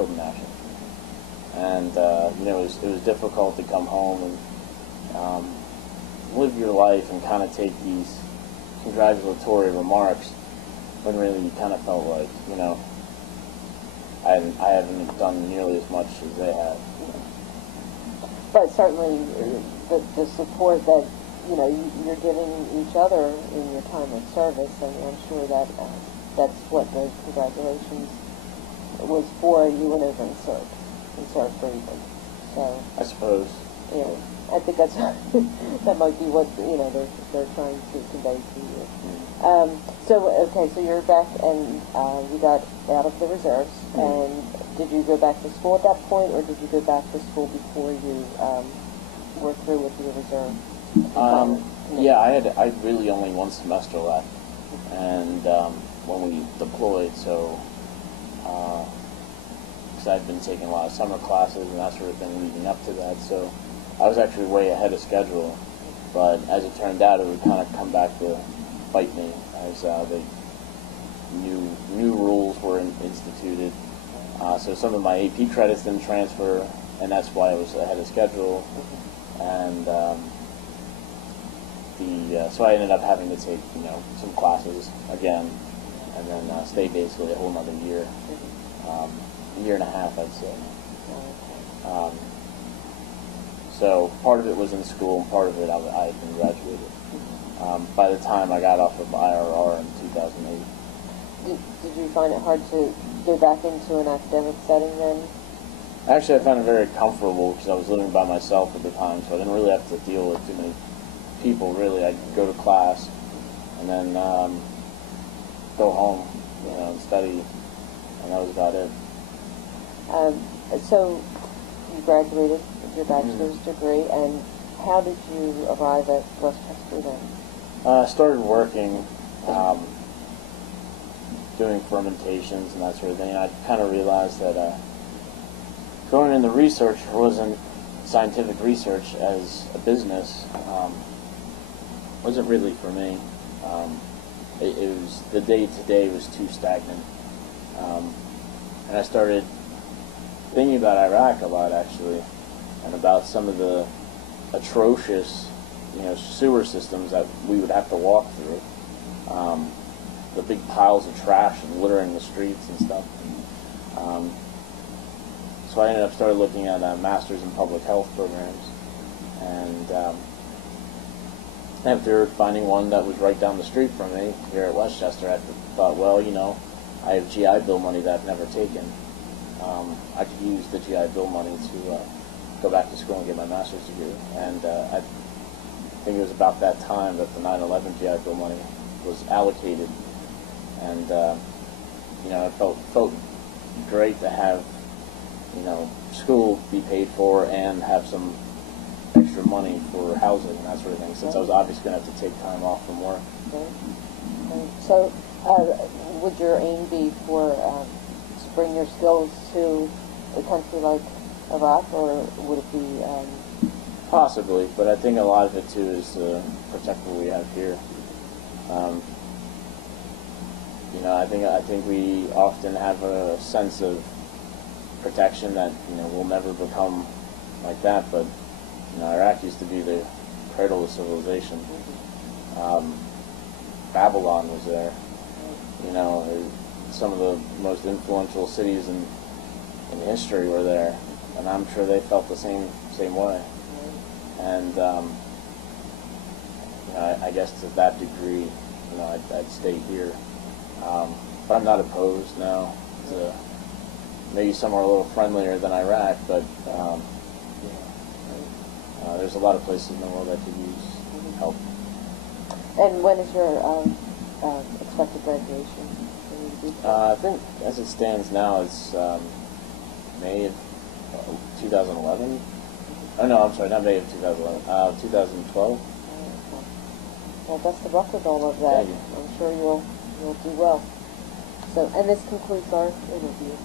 killed in action. And you know, it was difficult to come home and live your life and kind of take these congratulatory remarks when really you kind of felt like, you know, I haven't done nearly as much as they have. But certainly the support that, you know, you're giving each other in your time of service, and I'm sure that that's what the congratulations was for. You went over and served bravely. So I suppose. Yeah, I think that's that might be what, you know, they're trying to convey to you. So you're back and you got out of the reserves, and did you go back to school at that point, or did you go back to school before you were through with your reserve? Yeah, I really only one semester left, and when we deployed, so because I'd been taking a lot of summer classes and that sort of thing leading up to that, so I was actually way ahead of schedule. But as it turned out, it would kind of come back to bite me, as the new rules were instituted. So some of my AP credits didn't transfer, and that's why I was ahead of schedule. And so I ended up having to take, you know, some classes again, and then stay basically a whole another year, a year and a half, I'd say. So part of it was in school, and part of it I had been graduated. By the time I got off of IRR in 2008. Did you find it hard to go back into an academic setting then? Actually, I found it very comfortable because I was living by myself at the time, so I didn't really have to deal with too many people, really. I'd go to class and then go home, you know, and study, and that was about it. So you graduated with your bachelor's degree, and how did you arrive at Westchester then? I started working, doing fermentations and that sort of thing, and I kind of realized that going into research wasn't scientific research as a business, wasn't really for me. It was, the day-to-day was too stagnant. And I started thinking about Iraq a lot, actually, and about some of the atrocious, you know, sewer systems that we would have to walk through. The big piles of trash and littering the streets and stuff. So I ended up started looking at Masters in Public Health programs, and after finding one that was right down the street from me here at Westchester, I thought, well, you know, I have GI Bill money that I've never taken. I could use the GI Bill money to go back to school and get my master's degree. And I think it was about that time that the 9/11 GI Bill money was allocated, and you know, it felt great to have, you know, school be paid for and have some extra money for housing and that sort of thing, since I was obviously going to have to take time off from work. So would your aim be to bring your skills to a country like Iraq, or would it be... Possibly, but I think a lot of it too is to protect what we have here. You know, I think we often have a sense of protection that, you know, we'll never become like that, but, you know, Iraq used to be the cradle of civilization. Babylon was there. You know, some of the most influential cities in history were there, and I'm sure they felt the same way. And you know, I guess to that degree, you know, I'd stay here. But I'm not opposed now to maybe somewhere a little friendlier than Iraq, but there's a lot of places in the world that could use help. And when is your expected graduation? I think as it stands now, it's May of 2011. Oh no, I'm sorry, not May of 2011. 2012. Well, best of luck with all of that. Thank you. I'm sure you'll do well. So, and this concludes our interview.